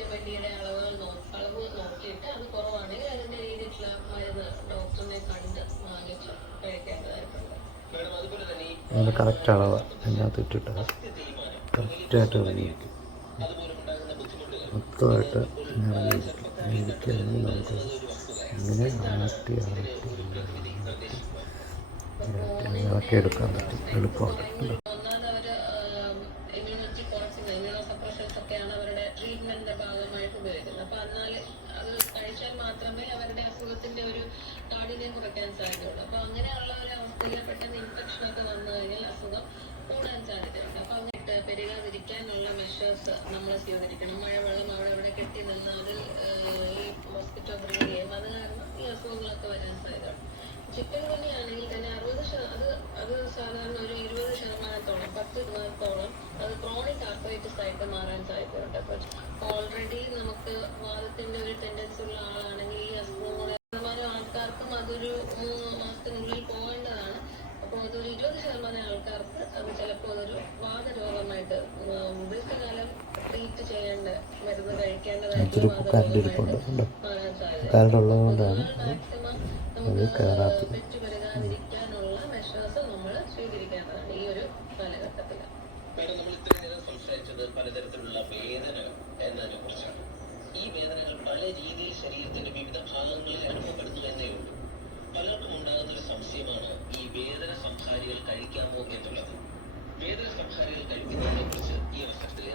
വലിയുടെ അളവ് നോക്കിയിട്ട് അത് കുറവാണെങ്കിൽ അതിന്റെ രീതിയിലുള്ള മരുന്ന് ഡോക്ടറിനെ കണ്ട് വാങ്ങിച്ച് കഴിക്കേണ്ടതായിട്ടുണ്ട്. അതിന് കറക്റ്റ് അളവ് അതിനകത്ത് ഇട്ടിട്ട് കറക്റ്റായിട്ട് ഇറങ്ങിയിരിക്കും, മൊത്തമായിട്ട് ഇറങ്ങിയിരിക്കും. ഇറങ്ങിയിരിക്കുകയാണെങ്കിൽ നമുക്ക് ഇങ്ങനെ ഇളക്കിയെടുക്കാൻ പറ്റും, എളുപ്പമുണ്ട്. ട്രീറ്റ്മെന്റിന്റെ ഭാഗമായിട്ട് ഉപയോഗിക്കുന്നത്. അപ്പൊ എന്നാൽ അത് കഴിച്ചാൽ മാത്രമേ അവരുടെ അസുഖത്തിന്റെ ഒരു കാഠിന്യം കുറയ്ക്കാൻ സാധ്യതയുള്ളൂ. അപ്പൊ അങ്ങനെയുള്ള ഒരു അവസ്ഥയിൽ പെട്ടെന്ന് ഇൻഫെക്ഷൻ ഒക്കെ വന്നു കഴിഞ്ഞാൽ അസുഖം കൂടാൻ സാധ്യതയുണ്ട്. അപ്പൊ അങ്ങനെ പെരുകാതിരിക്കാനുള്ള മെഷേഴ്സ് നമ്മൾ സ്വീകരിക്കണം. മഴവെള്ളം അവിടെ കെട്ടി നിന്ന് അതിൽ ഈ മോസ്കിറ്റോ ബ്രീഡ് ചെയ്യും. അത് കാരണം ഈ അസുഖങ്ങളൊക്കെ വരാൻ സാധ്യതയുണ്ട്. ചിക്കൻ ഗുനിയാണെങ്കിൽ തന്നെ അത് സാധാരണ ഒരു 20%-10% അത് ക്രോണിക് ആർത്രൈറ്റിസ് ആയിട്ട് മാറാൻ സാധ്യതയുണ്ട്. അപ്പൊ ഓൾറെഡി നമുക്ക് വാദത്തിന്റെ ഒരു ടെൻഡൻസി ഉള്ള ആളാണെങ്കിൽ ഈ അസുഖങ്ങൾ ആൾക്കാർക്കും അതൊരു 3 മാസത്തിനുള്ളിൽ പോകേണ്ടതാണ്. അപ്പോൾ അതൊരു 20% ആൾക്കാർക്ക് അത് ചിലപ്പോൾ അതൊരു വാദരോഗമായിട്ട് ദീർഘകാലം ട്രീറ്റ് ചെയ്യേണ്ട മരുന്ന് കഴിക്കേണ്ടതായിട്ട് വാദരോഗമായിട്ട് മാറാൻ സാധ്യതയുള്ളതുകൊണ്ടാണ് മാക്സിമം നമുക്ക് പെറ്റുപെരുകാതിരിക്കാനുള്ള മെഷേഴ്സ് നമ്മൾ സ്വീകരിക്കേണ്ടതാണ് ഈ ഒരു കാലഘട്ടത്തിൽ. മേഡം, നമ്മൾ ഇത്രയും നേരം സംസാരിച്ചത് പലതരത്തിലുള്ള വേദനകൾ എന്നതിനെ കുറിച്ചാണ്. ഈ വേദനകൾ പല രീതിയിൽ ശരീരത്തിന്റെ വിവിധ ഭാഗങ്ങളിൽ അനുഭവപ്പെടുന്നു എന്നേ ഉള്ളൂ. പലർക്കും ഉണ്ടാകുന്ന ഒരു സംശയമാണ് ഈ വേദന സംഹാരികൾ കഴിക്കാമോ എന്നുള്ളത്. വേദന സംഹാരികൾ കഴിക്കുന്നതിനെ കുറിച്ച് ഈ അവസരത്തിൽ